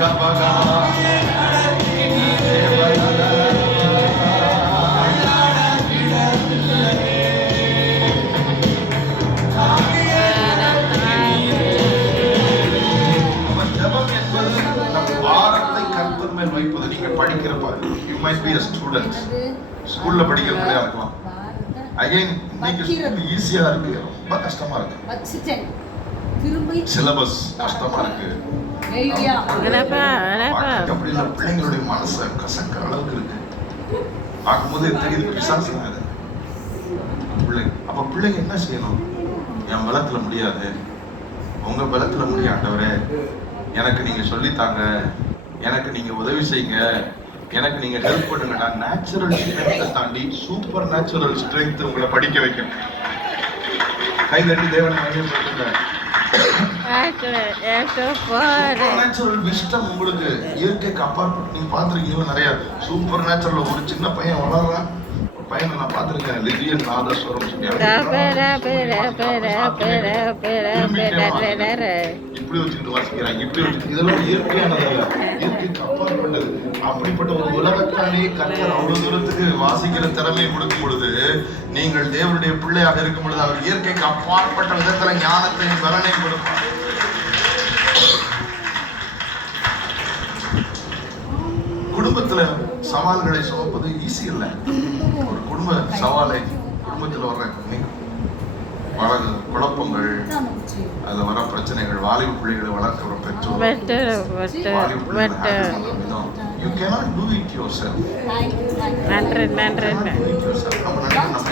Bhagavan. மேல் வைப்பது நீங்க படிக்கிறப்ப you might be a student ஸ்கூல்ல படிக்கிற பிள்ளையா இருக்கலாம். அகைன் இன்னைக்கு ஸ்கூல் ஈஸியா இருக்கு. ரொம்ப கஷ்டமா இருக்கு. சிலபஸ் கஷ்டமா இருக்கு. அப்படி இல்ல. பிள்ளைங்களுடைய மனசை கசக்கிற அளவுக்கு இருக்கு. பார்க்கும்போது தெரியுது பிசாசு பிள்ளைங்க அப்ப பிள்ளைங்க என்ன செய்யணும்? என் பலத்துல முடியாது. உங்க பலத்துல முடியும் ஆண்டவரே எனக்கு நீங்க சொல்லித்தாங்க எனக்கு நீங்க உதவி செய்யுங்க. எனக்கு நீங்க ஹெல்ப் பண்ணுங்க நான் நேச்சுரல் ஸ்ட்ரென்த்தை தாண்டி சூப்பர் நேச்சுரல் ஸ்ட்ரென்த் உங்களை படிக்க வைக்கணும். கை தட்டி தேவனை நேச்சுரல் விஸ்டம் உங்களுக்கு இயற்கைக்கு அப்பாற்பட்டு நீங்க பார்த்துருக்கீங்களா நிறைய. சூப்பர் நேச்சுரல் ஒரு சின்ன பையன் வளர்றான் பையனை நான் பார்த்துருக்கேன். லிதியன் நாதஸ்வரம் சொல்லி. இப்படி வச்சுக்கிட்டு வாசிக்கிறாங்க இப்படி வச்சுக்கிட்டு இதெல்லாம் இயற்கையானது அல்ல. இயற்கைக்கு அப்பாற்பட்டது அப்படிப்பட்ட ஒரு உலகத்தாலே கர்த்தர் அவ்வளவு தூரத்துக்கு வாசிக்கிற திறமையை கொடுக்கும் பொழுது நீங்கள் தேவனுடைய பிள்ளையாக இருக்கும் பொழுது அவர் இயற்கைக்கு அப்பாற்பட்ட விதத்துல ஞானத்தையும் பலனையும் கொடுப்பார். குடும்பத்துல சவால்களை சுமப்பது ஈஸி இல்லை ஒரு குடும்ப சவாலை குடும்பத்தில் வர்ற வர குழப்பங்கள் அதுல வர பிரச்சனைகள் வாலிப பிள்ளைகளை வளர்க்கிற பெற்றோர் விதம். You cannot do it yourself. நன்றி நன்றி Cannot do it yourself. நம்ம நினைச்ச